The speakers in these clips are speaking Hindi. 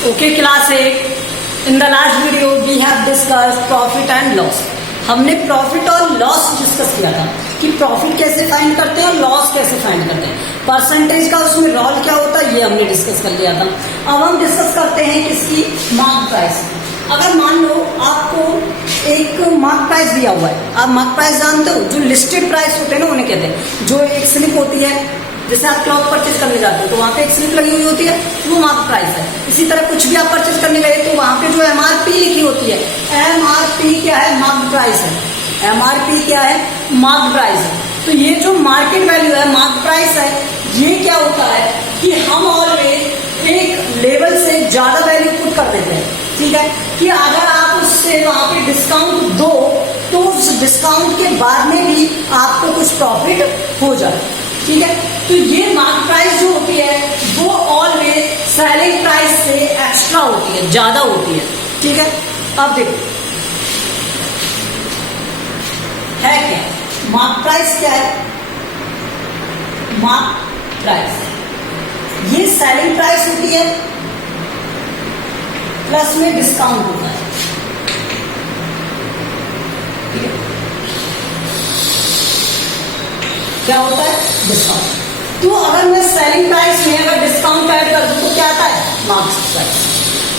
Okay, class 8. In the last video we have discussed profit and loss. हमने प्रॉफिट और लॉस डिस्कस किया था कि प्रॉफिट कैसे फाइंड करते हैं और लॉस कैसे फाइंड करते हैं, परसेंटेज का उसमें रोल क्या होता है ये हमने डिस्कस कर लिया था। अब हम डिस्कस करते हैं किसकी, मार्क प्राइस। अगर मान लो आपको एक मार्क प्राइस दिया हुआ है, आप मार्क प्राइस जानते हो, जो लिस्टेड प्राइस होते हैं ना उन्हें कहते हैं। जो एक स्लिप होती है, जैसे आप क्लॉथ परचेज करने जाते हो तो वहाँ पे एक स्लिप लगी हुई होती है, वो मार्क प्राइस है। इसी तरह कुछ भी आप परचेज करने गए तो वहाँ पे जो एमआरपी लिखी होती है, एमआरपी क्या है, मार्क प्राइस है। एमआरपी क्या है, मार्क प्राइस है। तो ये जो मार्केट वैल्यू है, मार्क प्राइस है, ये क्या होता है कि हम ऑलवेज एक लेवल से ज्यादा वैल्यू पुट कर देते हैं। ठीक है, कि अगर आप उससे वहाँ पे डिस्काउंट दो तो उस डिस्काउंट के बाद में भी आपको कुछ प्रॉफिट हो जाए। ठीक है, तो ये मार्क प्राइस जो होती है वो ऑलवेज सेलिंग प्राइस से एक्स्ट्रा होती है, ज्यादा होती है। ठीक है, अब देखो है क्या मार्क प्राइस, क्या है मार्क प्राइस, ये सेलिंग प्राइस होती है प्लस में डिस्काउंट होता है। ठीक है, क्या होता है, डिस्काउंट। तो अगर मैं सेलिंग प्राइस में अगर डिस्काउंट ऐड कर दूं तो क्या आता है, मार्क प्राइस।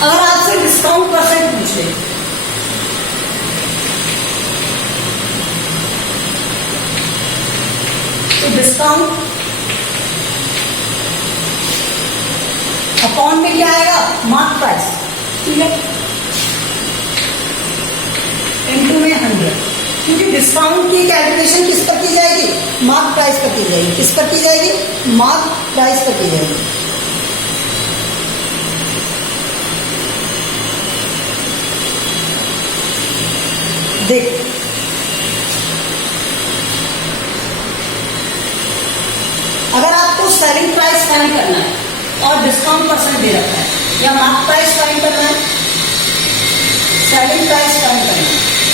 अगर आपसे डिस्काउंट परसेंट पूछे तो डिस्काउंट अपॉन में क्या आएगा, मार्क प्राइस। ठीक है, इनटू में 100, क्योंकि डिस्काउंट की कैलकुलेशन किस पर की जाएगी, मार्क प्राइस पर की जाएगी। किस पर की जाएगी, मार्क प्राइस पर की जाएगी। देख अगर आपको सेलिंग प्राइस फाइंड करना है और डिस्काउंट परसेंट दे रखा है, या मार्क प्राइस फाइंड करना है, सेलिंग प्राइस फाइंड करना है,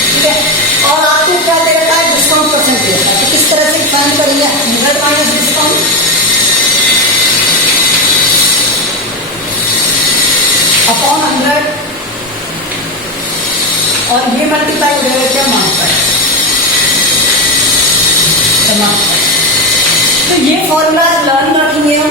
ठीक है, और आपको क्या दे रखा है, डिस्काउंट परसेंट दे रखा है, तो किस तरह से फाइंड करेंगे, 100 माइनस डिस्काउंट अपॉन 100, और ये मल्टीप्लाई हो जाएगा क्या, मार्क प्राइस। तो ये फॉर्मूला लर्न रखेंगे हम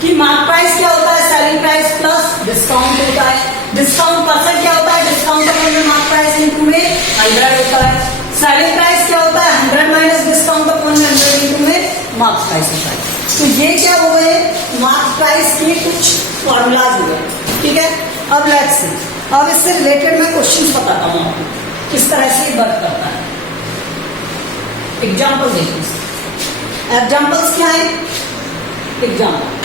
कि मार्क प्राइस क्या होता है, सेलिंग प्राइस प्लस डिस्काउंट होता है। डिस्काउंट परसेंट क्या होता है, डिस्काउंट अपॉन में मार्क प्राइस इनटू में 100 होता है। सेलिंग प्राइस क्या होता है, 100 माइनस डिस्काउंट अपॉन में 100 इनटू में मार्क प्राइस होता है। तो ये क्या हो गए, मार्क प्राइस के कुछ फॉर्मूलाज हो गए। ठीक है, अब लेट्स सी, अब इससे रिलेटेड मैं क्वेश्चन बताता हूँ आपको किस तरह से वर्क करता है। एग्जाम्पल देखिए, एग्जाम्पल्स क्या है, example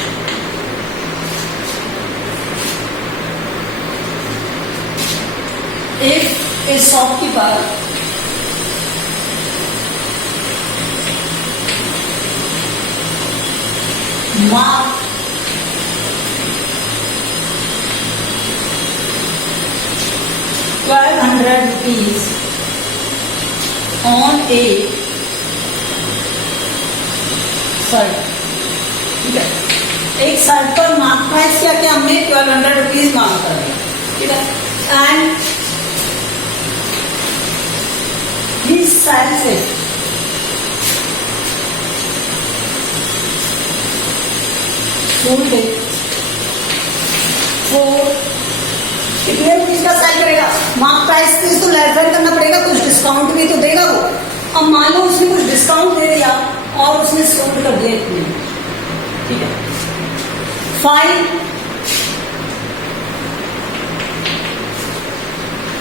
if a shopkeeper mark ₹1200 on a shirt. ठीक है, एक शर्ट पर मार्क प्राइस क्या क्या हमने ₹1200 मार्क कर दिया। ठीक है, and he sells it sold it for कितने रुपीज का सेल करेगा, मार्क प्राइस से तो लेस देन करना पड़ेगा, कुछ डिस्काउंट भी तो देगा वो। अब मान लो उसने कुछ डिस्काउंट दे दिया और उसने सोल्ड कर दिया इतने। ठीक है, फाइंड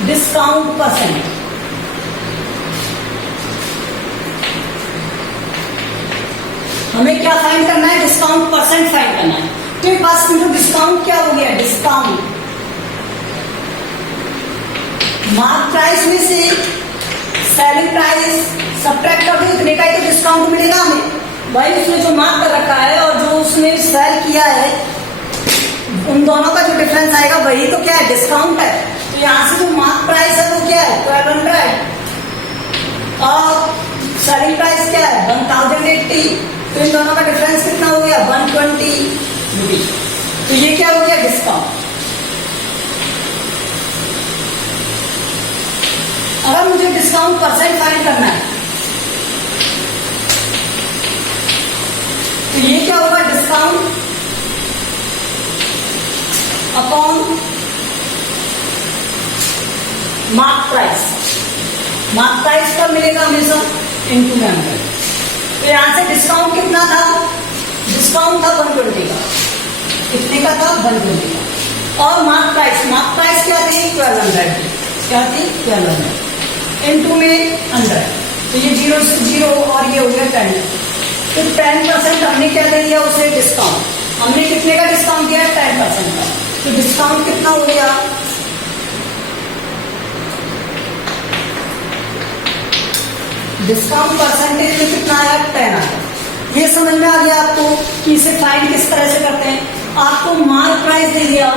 डिस्काउंट परसेंट। हमें क्या फाइंड करना है, डिस्काउंट परसेंट फाइंड करना है। तो ये पास में डिस्काउंट क्या हो गया, डिस्काउंट मार्क प्राइस में से सेलिंग प्राइस सब्ट्रैक्ट कर दो, इतने का ही तो डिस्काउंट मिलेगा हमें। भाई उसने जो मार्क कर रखा है और जो उसने सेल किया है, उन दोनों का जो डिफरेंस आएगा वही तो क्या है, डिस्काउंट है। तो यहाँ से जो मार्क प्राइस है वो क्या है, 1200, और सेलिंग प्राइस क्या है, 1080। तो इन दोनों का डिफरेंस कितना हो गया, 120 रुपीज। तो ये क्या हो गया, डिस्काउंट। डिस्काउंट परसेंट फाइंड करना है। तो ये क्या होगा, discount upon mark price. Mark price कब मिलेगा, हमेशा इनटू में 100। तो यहां से डिस्काउंट कितना था, डिस्काउंट था 120 का। कितने का था, 120 का। और मार्क प्राइस क्या थी, 1200। क्या थी, 1200 इनटू में 100। तो ये 0 से 0 और ये हो गया 10। तो 10% हमने क्या दे दिया उसे, डिस्काउंट। हमने कितने का डिस्काउंट दिया, 10% का। तो डिस्काउंट कितना हो गया, डिस्काउंट परसेंटेज में कितना आया, 10 आया। ये समझ में आ गया आपको कि इसे फाइंड किस तरह से करते हैं। आपको मार्क प्राइस दे दिया,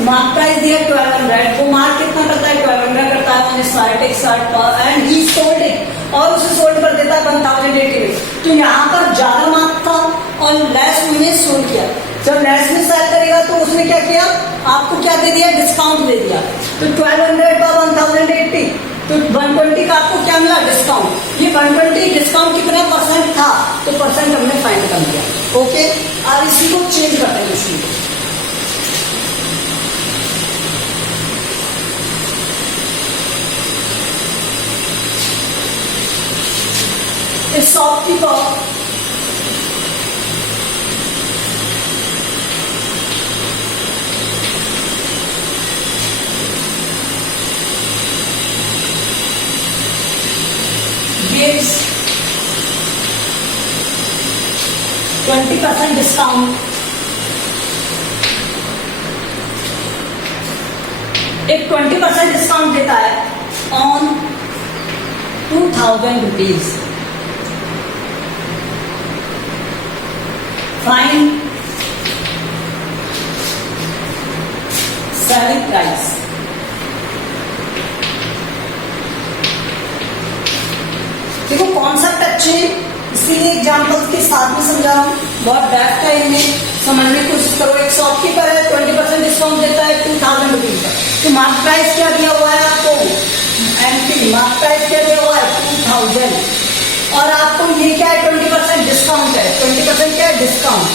मार्क प्राइस दिया 1200, वो मार्क कितना करता है, 1200 करता है, मैंने 60 पर एंड ही सोल्ड इट, और उसे सोल्ड कर देता है 1080। तो यहाँ पर ज्यादा मार्क था और लेस में सोल्ड किया। जब लेस में सेल करेगा तो उसने क्या किया, आपको क्या दे दिया, डिस्काउंट दे दिया। तो 1200 पर 1080, तो 120 का आपको क्या मिला, डिस्काउंट। ये 120 डिस्काउंट कितना परसेंट था, तो परसेंट हमने फाइंड कर लिया। ओके, अब इसी को चेंज करते हैं। इसी शॉपकीपर gives 20% discount, एक 20% डिस्काउंट देता है on 2000 rupees. Find selling price. देखो कॉन्सेप्ट अच्छे हैं, इसीलिए एग्जाम्पल्स के साथ में समझा रहा हूँ। बहुत डेप्थ है इनमें, समझने की कोशिश करो। एक शॉपकीपर है, 20% डिस्काउंट देता है 2000 रुपीज का। तो मार्क प्राइस क्या दिया हुआ है आपको, एमपी। मार्क प्राइस क्या दिया हुआ है, 2000। और आपको ये क्या है, 20% डिस्काउंट है। 20% क्या है, डिस्काउंट।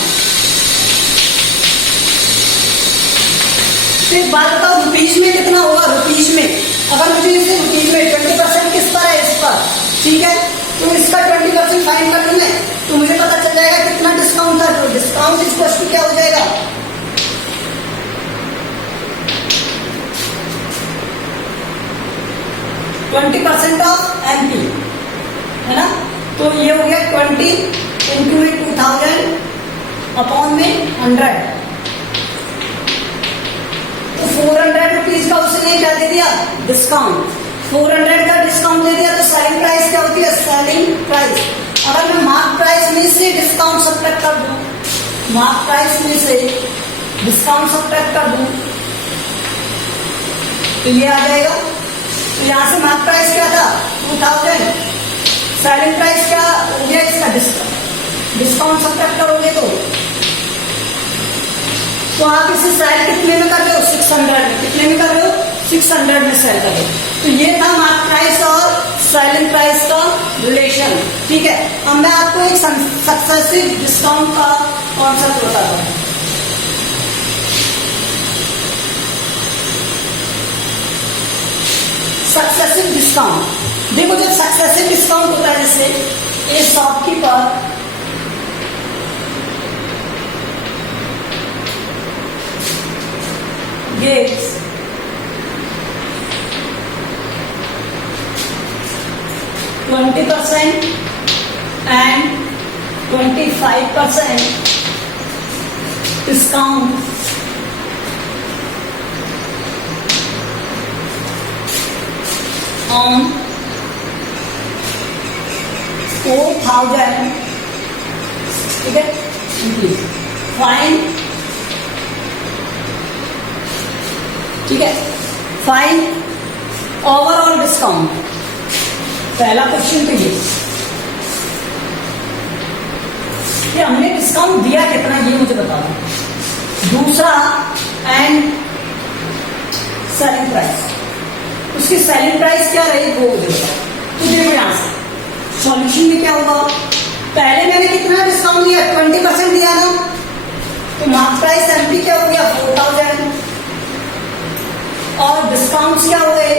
तो एक बात बताओ, रुपीज में कितना होगा, रुपीज में अगर मुझे इसे रुपीज में 20% किस पर है, इस पर, ठीक है। तो इसका 20% फाइन कर लूं मैं, तो मुझे पता चल जाएगा कितना डिस्काउंट था। तो डिस्काउंट इक्वल्स टू क्या हो जाएगा, 20% ऑफ एमपी, है ना। तो ये हो गया 20 इंटू में 2000 अपॉन में 100। तो 400 रुपीज का उसने क्या दे दिया, डिस्काउंट। 400 का डिस्काउंट दे दिया। तो सेलिंग प्राइस क्या होती है, सेलिंग प्राइस। अगर मैं मार्क प्राइस में से डिस्काउंट सब्ट्रैक्ट कर दूं, मार्क प्राइस में से डिस्काउंट सब्ट्रैक्ट कर दूं, तो ये आ जाएगा। तो यहां से मार्क प्राइस क्या था, 2000। सेलिंग प्राइस क्या हो गया, इसका डिस्काउंट सब्ट्रैक्ट करोगे तो आप इसे सेल कितने में कर रहे हो, 600 में। कितने में कर रहे हो, 600 में सेल कर रहे हो। तो ये था मार्क प्राइस और सेलिंग प्राइस का रिलेशन, ठीक है। अब मैं आपको एक सक्सेसिव डिस्काउंट का कॉन्सेप्ट बताता हूं। सक्सेसिव डिस्काउंट, देखो जब सक्सेसिव डिस्काउंट होता है, जैसे ए shopkeeper gives 20% and 25% discount on 4000, ठीक है। फाइन, ठीक है, फाइन ओवरऑल डिस्काउंट। पहला क्वेश्चन तो ये हमने डिस्काउंट दिया कितना, ये मुझे बता दो। दूसरा एंड सेलिंग प्राइस, उसकी सेलिंग प्राइस क्या रही वो मुझे बताओ। तो देखो यहां से सॉल्यूशन में क्या होगा, पहले मैंने कितना डिस्काउंट दिया, 20% दिया ना, तो मार्क प्राइस एमपी क्या हो गया 4000 और डिस्काउंट क्या हुए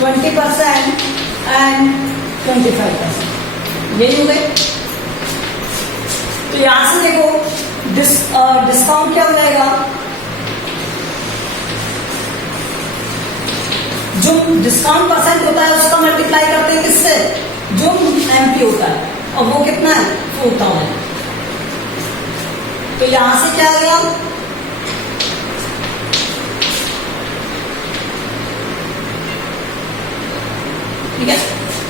20% एंड 25%, यही हो गए। तो यहां से देखो डिस्काउंट क्या हो जाएगा, जो डिस्काउंट परसेंट होता है उसका मल्टीप्लाई करते हैं किससे, जो एमपी होता है, और वो कितना है 4000। तो यहां से क्या आ गया, ठीक है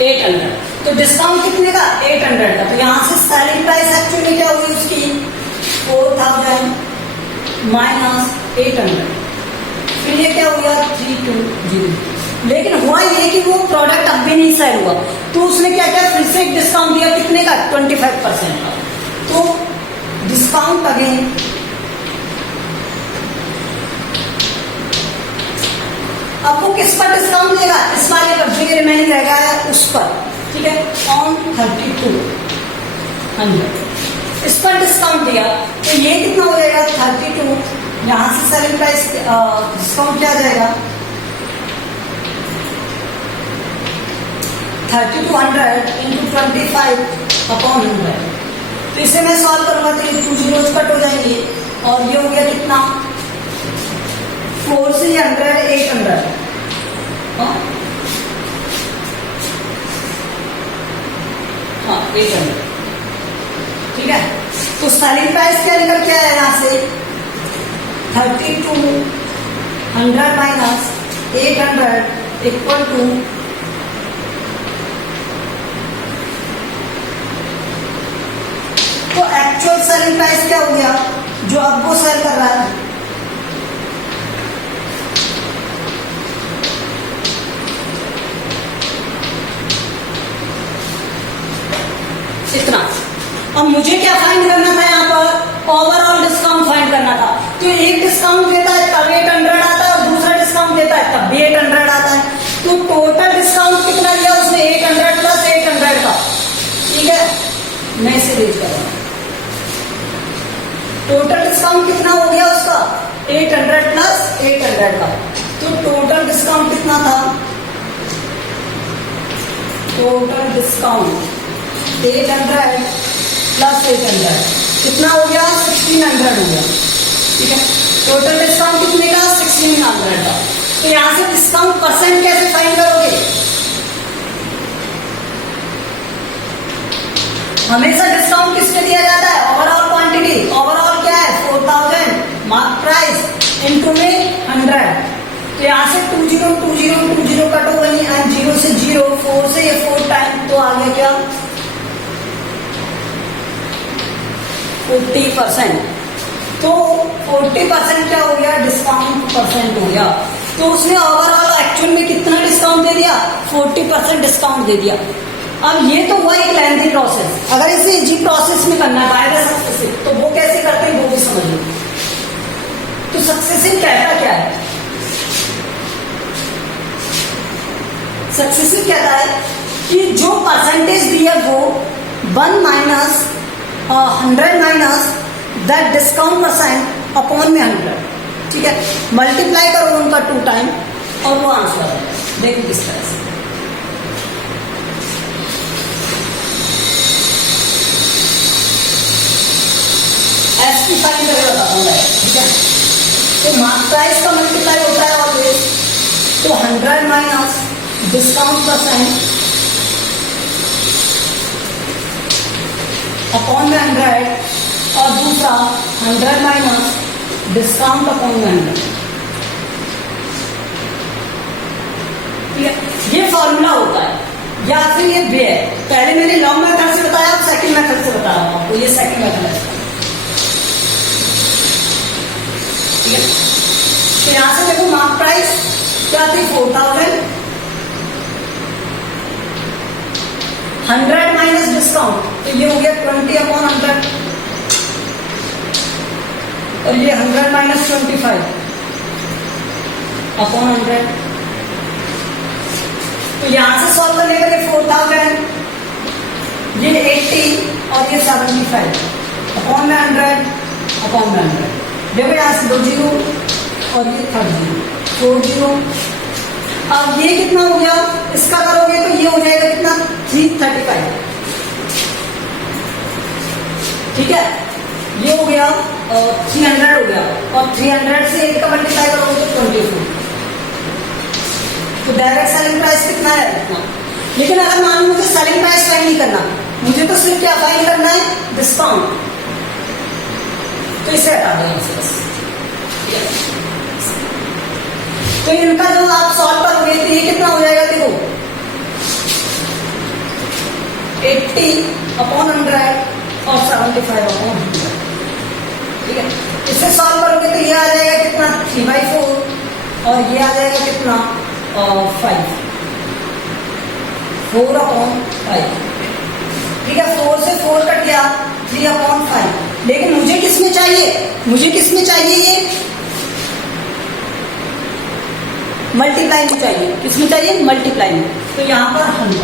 800। तो डिस्काउंट कितने का 800 का, तो यहां से सेलिंग प्राइस एक्चुअली क्या हुई उसकी 4000 माइनस 800, फिर ये क्या हो गया 320। लेकिन हुआ ये कि वो प्रोडक्ट अब भी नहीं सेल हुआ, तो उसने क्या किया फिर से एक डिस्काउंट दिया कितने का 25% का। तो डिस्काउंट अगेन अब वो किस पर डिस्काउंट देगा, इस वाले पर जो रिमेनिंग रहेगा उस पर, ठीक है ऑन 3200 इस पर डिस्काउंट दिया, तो ये कितना हो जाएगा 32, यहां से सेलिंग प्राइस डिस्काउंट क्या आ जाएगा 3200 इंटू 25/100। तो इसे मैं सॉल्व करूंगा तो ये 2 zeros कट हो जाएंगे और ये हो गया कितना 4 से 100 800, हाँ 800, ठीक है। तो सेलिंग प्राइस क्या निकल के आया यहां से 3200 माइनस 800 इक्वल टू तो एक्चुअल सेलिंग प्राइस क्या हो गया जो अब वो सेल कर रहा है इतना। अब मुझे क्या फाइंड करना था यहाँ पर ओवरऑल डिस्काउंट फाइंड करना था, तो एक डिस्काउंट देता है तब 800 आता है और दूसरा डिस्काउंट देता है तब भी 800 आता है, तो टोटल डिस्काउंट कितना दिया उसने 800 प्लस 800 का, ठीक है मैं इसे रेज कर रहा हूं। टोटल डिस्काउंट कितना हो गया उसका 800 प्लस 800 का, तो टोटल डिस्काउंट कितना था, टोटल डिस्काउंट 800 प्लस 800 कितना हो गया 1600 हो गया, ठीक है। टोटल डिस्काउंट कितने का 1600 का। तो यहां से डिस्काउंट परसेंट कैसे फाइंड करोगे, हमेशा डिस्काउंट किस पे दिया जाता है ओवरऑल क्वांटिटी, ओवरऑल क्या है 4000 मार्क प्राइस इनटू में 100। तो यहां से 20 कट हो गई एंड 0 से 0 4 से ये 4 टाइम, तो आ गया क्या 40%। तो 40% क्या हो गया डिस्काउंट परसेंट हो गया, तो उसने ओवरऑल एक्चुअल में कितना डिस्काउंट दे दिया 40% डिस्काउंट दे दिया। अब ये तो हुआ एक लेंथी प्रोसेस, अगर इसे इजी प्रोसेस में करना है बाय द सक्सेसिव तो वो कैसे करते हैं वो भी समझ लो। तो सक्सेसिव कहता क्या है, सक्सेसिव कहता है कि जो परसेंटेज दी है वो 1 minus 100 minus that discount percent upon में 100, ठीक है मल्टीप्लाई करो उनका 2 टाइम और वो आंसर है। देखो किस तरह से एस की फाइंड करके बताता हूँ, ठीक है। तो मार्क प्राइस का मल्टीप्लाई होता है ऑलवेज, तो 100 माइनस डिस्काउंट परसेंट अपॉन में 100 और दूसरा 100 माइनस डिस्काउंट अपॉन में 100, ठीक है। ये फॉर्मूला होता है या फिर ये वे है, पहले मैंने लॉन्ग मेथड से बताया अब सेकंड मेथड से बता रहा हूं आपको, ये सेकंड मेथड है, ठीक है। तो यहां से देखो मार्क प्राइस क्या थी 4000, 100 माइनस डिस्काउंट तो ये हो गया 20/100 और ये 100 माइनस 25/100, तो यहां से सॉल्व करने के लिए 4000, ये 80 और ये 75 अपॉन में 100 अपॉन में 100। देखो यहां से 2 जीरो और ये 3 जीरो 4 जीरो। अब ये कितना हो गया, इसका करोगे तो ये हो जाएगा कितना 335। ठीक है, ये हो गया 300 हो गया, और 300 से 8 का मल्टीप्लाई करोगे तो 24। तो डायरेक्ट सेलिंग प्राइस कितना है इतना। लेकिन अगर मान लो मुझे सेलिंग प्राइस फाइंड नहीं करना, मुझे तो सिर्फ क्या फाइंड करना है, डिस्काउंट। तो इसे हटा दें बस। तो इनका जो आप सॉल्व करोगे तो ये कितना हो जाएगा, देखो 80 अपॉन 100 और 75 अपॉन 100। ठीक है, इससे सॉल्व करोगे तो ये आ जाएगा कितना 3/4 और ये आ जाएगा कितना 5 4 अपॉन 5। ठीक है, 4 से 4 कट गया 3 अपॉन 5। लेकिन मुझे किस में चाहिए, मुझे किस में चाहिए, ये मल्टीप्लाई में चाहिए। किस में चाहिए, मल्टीप्लाई में। तो यहां पर 100।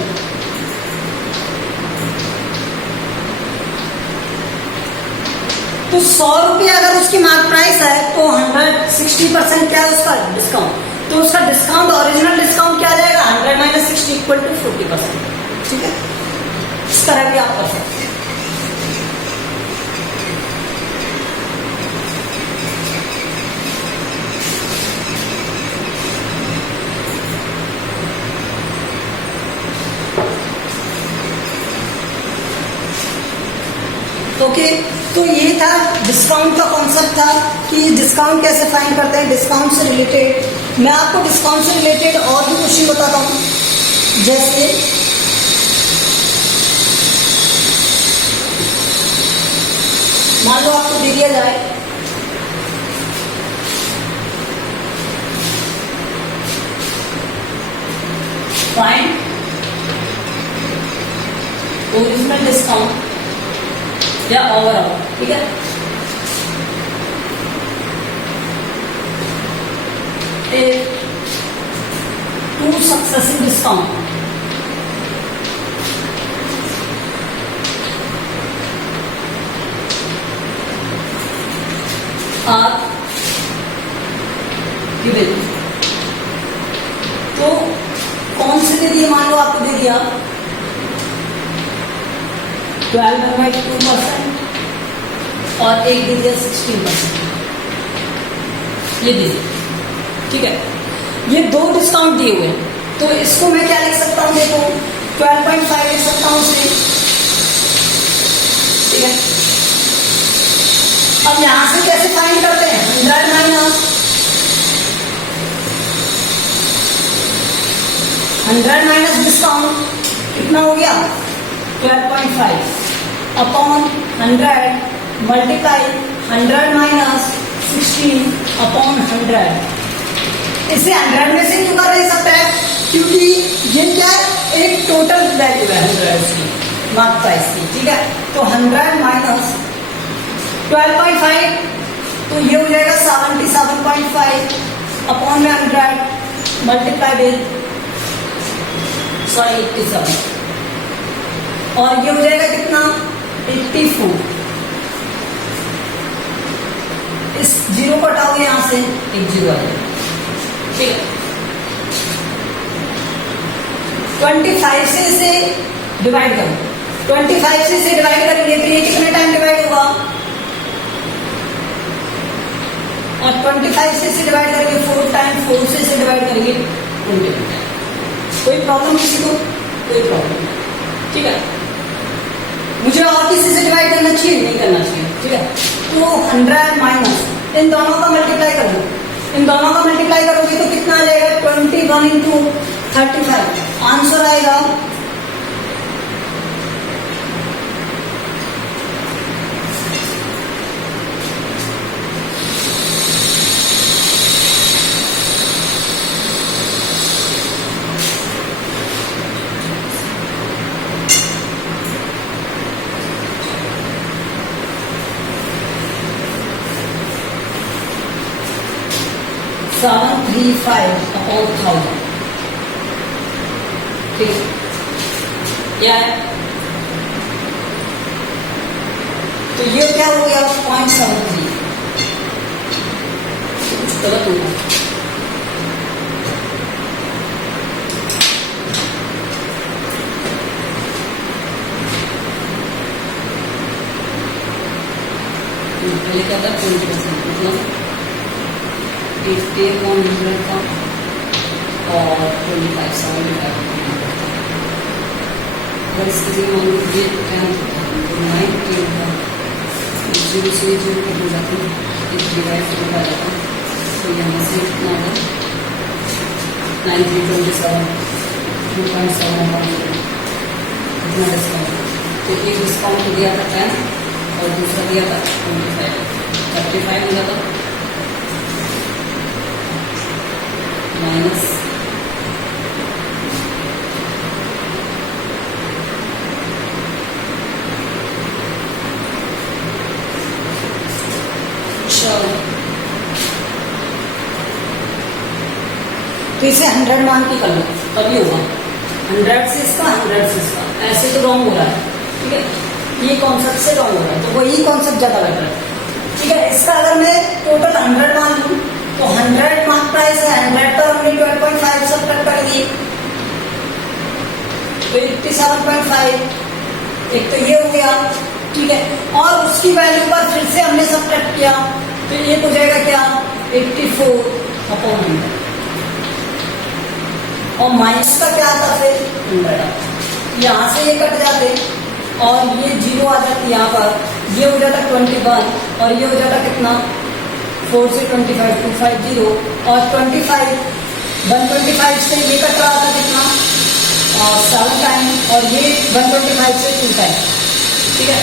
तो 100 रुपये अगर उसकी मार्क प्राइस है तो 160% क्या है उसका डिस्काउंट। तो उसका डिस्काउंट, ओरिजिनल डिस्काउंट क्या आ जाएगा, 100 माइनस 60 इक्वल टू 40%। ठीक है, इस तरह भी आप कर सकते हैं। ओके, तो ये था डिस्काउंट का कॉन्सेप्ट था कि डिस्काउंट कैसे फाइंड करते हैं। डिस्काउंट से रिलेटेड मैं आपको डिस्काउंट से रिलेटेड और भी क्वेश्चन बताता हूँ। जैसे मान लो आपको दे दिया जाए फाइंड ओरिजिनल डिस्काउंट या ओवरऑल। ठीक है, two successive discount are given. तो कौन से दे दिए, मान लो आपको दे दिया 12/2% और एक दे दिया 16%। ये दे दिया। ठीक है, ये दो डिस्काउंट दिए हुए हैं। तो इसको मैं क्या लिख सकता हूं, देखो 12.5 लिख सकता हूं इसे। ठीक है, अब यहां से कैसे फाइंड करते हैं, 100 माइनस 100 माइनस डिस्काउंट कितना हो गया 12.5 अपॉन 100 मल्टीप्लाई 100 माइनस 16 अपॉन 100। इसे 100 में से क्यों कर रहे सकते हैं, क्योंकि ये क्या है, एक टोटल वैल्यू है 100 की मार्क प्राइस की। ठीक है, तो 100 माइनस 12.5 तो ये हो जाएगा 77.5 अपॉन में 100 मल्टीप्लाई विद 87 और ये हो जाएगा कितना 84। इस जीरो को हटाओ यहां से, एक जीरो आ जाएगा। ठीक है, 25 से इसे डिवाइड करो, 25 से इसे डिवाइड करेंगे तो ये कितने टाइम डिवाइड होगा, और 25 से इसे डिवाइड करेंगे 4 टाइम, 4 से इसे डिवाइड करेंगे 20 टाइम। कोई प्रॉब्लम किसी को, कोई प्रॉब्लम नहीं। ठीक है, मुझे और किसी से डिवाइड करना चाहिए, नहीं करना चाहिए। ठीक है, तो 100 माइनस इन दोनों का मल्टीप्लाई कर लो, इन दोनों का मल्टीप्लाई करोगे तो कितना आ जाएगा 21 इंटू 35। आंसर आएगा 735 अपॉन 1000। ठीक है, क्या है? तो ये क्या हो गया 0.73, कुछ गलत हो गया। पहले क्या था 20%, मतलब 80 अपॉन 100 था और 25 75 अगर इसकी जगह मान लो ये 10 था तो 90 होगा, 0 से 0 कट हो जाती है, एक डिवाइड होता जाता, तो यहाँ से कितना होगा 9327 2.7 इतना डिस्काउंट। तो एक डिस्काउंट दिया था 10 और दूसरा दिया था 35 हो जाता माइनस तो इसे 100 मान के कर लो तभी होगा, 100 से इसका 100 से इसका, ऐसे तो रॉन्ग हो रहा है। ठीक है, ये कॉन्सेप्ट से रॉन्ग हो रहा है, तो वही कॉन्सेप्ट ज्यादा बेटर है। ठीक है, इसका अगर मैं टोटल 100 मान लूं तो 100 मार्क प्राइस है, 100 पर हमने 12.5 सब्ट्रैक्ट कर दिए तो 87.5, एक तो ये हो गया। ठीक है, और उसकी वैल्यू पर फिर से हमने सब्ट्रैक्ट किया तो ये हो जाएगा क्या 84/100 और माइनस का क्या आता फिर 100, यहाँ से ये कट जाते और ये 0 आ जाती यहाँ पर, ये हो जाता 21 और ये हो जाता कितना 4 से 25 250 और 125 से ये कट रहा था कितना 7 टाइम और ये 125 से 2 टाइम। ठीक है,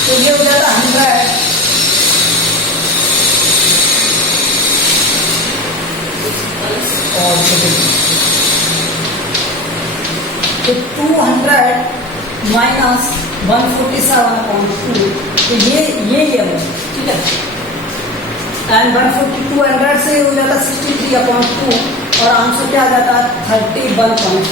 तो ये हो जाता 100 और तो 200 माइनस 147/2, तो ये हो। ठीक है, एंड 100 से हो जाता 63/2 और आंसर क्या आ जाता 31.5।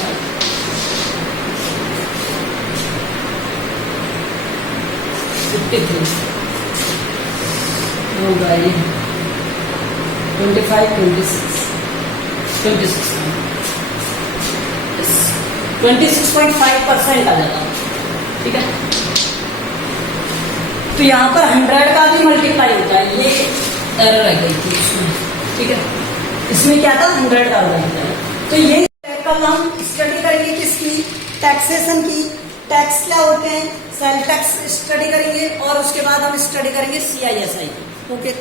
होगा ये 26.5% आ जाता। ठीक है, तो यहाँ पर 100 का भी मल्टीप्लाई होता है, ये एरर रह गई थी इसमें। ठीक है, इसमें क्या था 100 का मल्टीप्लाई। तो ये कल हम स्टडी करेंगे किसकी, टैक्सेशन की। टैक्स क्या होते हैं, सेल टैक्स स्टडी करेंगे और उसके बाद हम स्टडी करेंगे CISI। ओके।